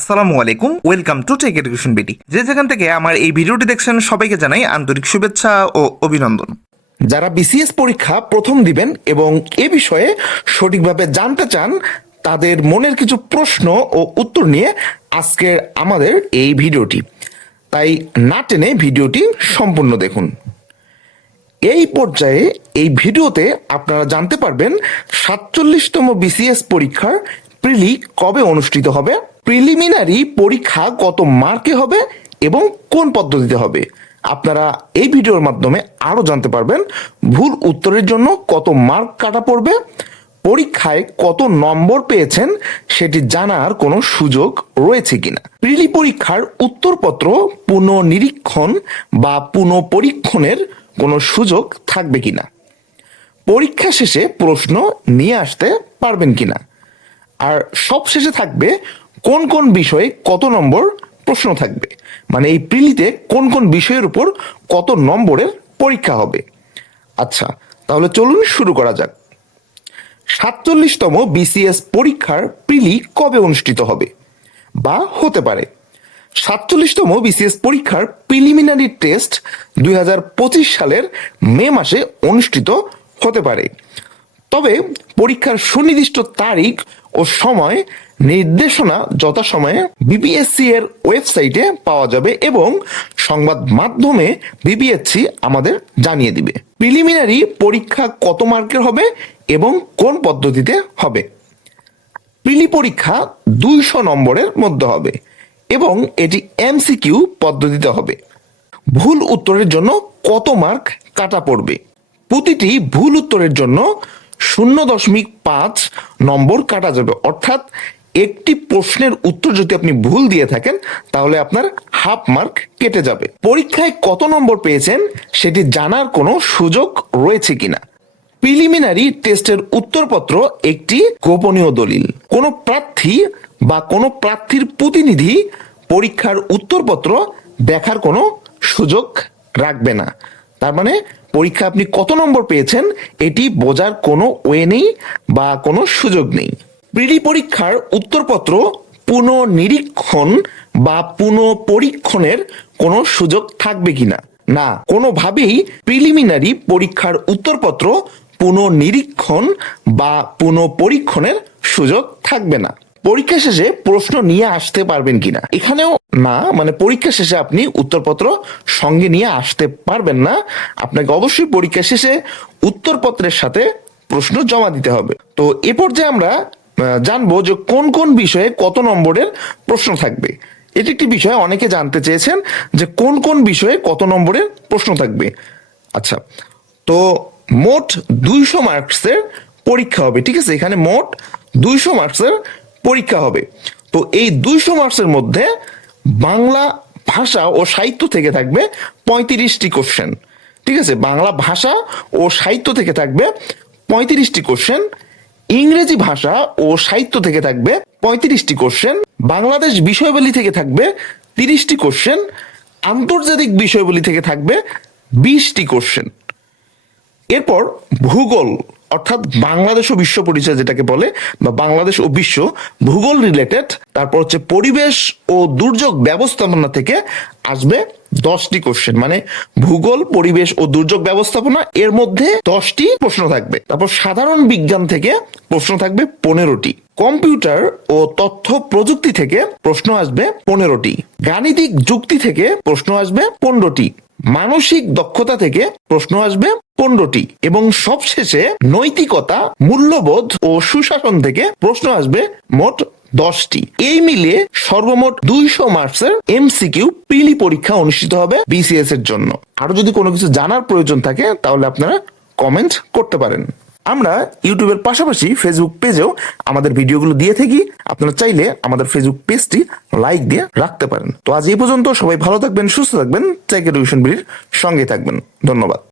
আসসালামু আলাইকুম welcome to tech education BD যে যেখান থেকে আমার এই ভিডিওটি দেখছেন, সবাইকে জানাই আন্তরিক শুভেচ্ছা ও অভিনন্দন। যারা বিসিএস পরীক্ষা প্রথম দিবেন এবং এ বিষয়ে সঠিকভাবে জানতে চান, তাদের মনের কিছু প্রশ্ন ও উত্তর নিয়ে আজকের আমাদের এই ভিডিওটি। তাই না টেনে ভিডিওটি সম্পূর্ণ দেখুন। এই পর্যায়ে এই ভিডিওতে আপনারা জানতে পারবেন, সাতচল্লিশতম বিসিএস পরীক্ষার প্রিলি কবে অনুষ্ঠিত হবে প্রিলিমিনারি পরীক্ষা কত মার্কে হবে এবং কোন পদ্ধতিতে হবে? আপনারা এই ভিডিওর মাধ্যমে আরও জানতে পারবেন ভুল উত্তরের জন্য কত মার্ক কাটা পড়বে, পরীক্ষায় কত নম্বর পেয়েছেন সেটি জানার কোনো সুযোগ রয়েছে কিনা। প্রিলি পরীক্ষার উত্তরপত্র পুনঃনিরীক্ষণ বা পুনঃপরীক্ষণের কোনো সুযোগ থাকবে কিনা? পরীক্ষা শেষে প্রশ্ন নিয়ে আসতে পারবেন কিনা? আর সব শেষে থাকবে কোন কোন বিষয়ে কত নম্বর প্রশ্ন থাকবে? মানে এই প্রিলিতে কোন কোন বিষয়ের উপর কত নম্বরের পরীক্ষা হবে? আচ্ছা তাহলে চলুন শুরু করা যাক। সাতচল্লিশতম বিসিএস পরীক্ষার প্রিলি কবে অনুষ্ঠিত হবে? বা হতে পারে। সাতচল্লিশতম বিসিএস পরীক্ষার প্রিলিমিনারি টেস্ট দুই হাজার পঁচিশ সালের মে মাসে অনুষ্ঠিত হতে পারে। তবে পরীক্ষার সুনির্দিষ্ট তারিখ ও সময় নির্দেশনা যথাসময়ে বিপিএসসি এর ওয়েবসাইটে পাওয়া যাবে এবং সংবাদ মাধ্যমে বিপিএসসি আমাদের জানিয়ে দিবে। প্রিলিমিনারি পরীক্ষা কত মার্কের হবে এবং কোন পদ্ধতিতে হবে? প্রিলি পরীক্ষা দুইশো নম্বরের মধ্যে হবে এবং এটি এমসিকিউ পদ্ধতিতে হবে। ভুল উত্তরের জন্য কত মার্ক কাটা পড়বে? প্রতিটি ভুল উত্তরের জন্য শূন্য দশমিক পাঁচ নম্বর কাটা যাবে। অর্থাৎ একটি প্রশ্নের উত্তর যদি আপনি ভুল দিয়ে থাকেন, তাহলে আপনার হাফ মার্ক কেটে যাবে। পরীক্ষায় কত নম্বর পেয়েছেন সেটি জানার কোনো সুযোগ রয়েছে কিনা? প্রিলিমিনারি টেস্টের উত্তরপত্র একটি গোপনীয় দলিল। কোনো প্রার্থী বা কোনো প্রার্থীর প্রতিনিধি পরীক্ষার উত্তরপত্র দেখার কোনো সুযোগ রাখবে না। তার মানে পরীক্ষা আপনি কত নম্বর পেয়েছেন, এটি বোঝার কোনো ওয়ে নেই বা কোনো সুযোগ নেই। প্রিলি পরীক্ষার উত্তরপত্র পুনঃনিরীক্ষণ বা পুনঃপরীক্ষণের কোনো সুযোগ থাকবে কিনা? না, কোনোভাবেই প্রিলিমিনারি পরীক্ষার উত্তরপত্র পুনঃনিরীক্ষণ বা পুনঃপরীক্ষণের সুযোগ থাকবে না। পরীক্ষা শেষে প্রশ্ন নিয়ে আসতে পারবেন কিনা? এখানেও না মানে পরীক্ষা শেষে আপনি উত্তরপত্র সঙ্গে নিয়ে আসতে পারবেন না। আপনাকে অবশ্যই পরীক্ষা শেষে উত্তরপত্রের সাথে প্রশ্ন জমা দিতে হবে। তো এ পর্যায়ে আমরা জানব যে কোন কোন বিষয়ে কত নম্বরের প্রশ্ন থাকবে। এটি একটি বিষয়, অনেকে জানতে চেয়েছেন যে কোন কোন বিষয়ে কত নম্বরের প্রশ্ন থাকবে। আচ্ছা তো মোট দুইশো মার্কসের পরীক্ষা হবে, ঠিক আছে? এখানে মোট দুইশো মার্কসের পরীক্ষা হবে। তো এই দুইশো মার্কসের মধ্যে বাংলা ভাষা ও সাহিত্য থেকে থাকবে পঁয়ত্রিশটি কোশ্চেন ঠিক আছে? বাংলা ভাষা ও সাহিত্য থেকে থাকবে পঁয়ত্রিশটি কোশ্চেন ইংরেজি ভাষা ও সাহিত্য থেকে থাকবে পঁয়ত্রিশটি কোশ্চেন বাংলাদেশ বিষয়বলী থেকে থাকবে তিরিশটি কোশ্চেন আন্তর্জাতিক বিষয়বলী থেকে থাকবে বিশটি কোশ্চেন এরপর ভূগোল। অর্থাৎ বাংলাদেশ ও বিশ্ব পরিচয় যেটাকে বলে, বা বাংলাদেশ ও বিশ্ব ভূগোল রিলেটেড তারপর হচ্ছে পরিবেশ ও দুর্যোগ ব্যবস্থাপনা থেকে আসবে দশটি কোশ্চেন মানে ভূগোল, পরিবেশ ও দুর্যোগ ব্যবস্থাপনা, এর মধ্যে দশটি প্রশ্ন থাকবে। তারপর সাধারণ বিজ্ঞান থেকে প্রশ্ন থাকবে পনেরোটি। কম্পিউটার ও তথ্য প্রযুক্তি থেকে প্রশ্ন আসবে পনেরোটি। গাণিতিক যুক্তি থেকে প্রশ্ন আসবে পনেরোটি। মানসিক দক্ষতা থেকে প্রশ্ন আসবে পনেরোটি এবং সবশেষে নৈতিকতা, মূল্যবোধ ও সুশাসন থেকে প্রশ্ন আসবে মোট দশটি। এই মিলে সর্বমোট দুইশো মার্কসের এমসিকিউ প্রিলি পরীক্ষা অনুষ্ঠিত হবে বিসিএস এর জন্য। আরও যদি কোনো কিছু জানার প্রয়োজন থাকে, তাহলে আপনারা কমেন্ট করতে পারেন। আমরা ইউটিউবের পাশাপাশি ফেসবুক পেজেও আমাদের ভিডিওগুলো দিয়ে থাকি। আপনারা চাইলে আমাদের ফেসবুক পেজটি লাইক দিয়ে রাখতে পারেন। তো আজ এই পর্যন্ত সবাই ভালো থাকবেন, সুস্থ থাকবেন। টেক টিউশন বিড়ির সঙ্গে থাকবেন। ধন্যবাদ।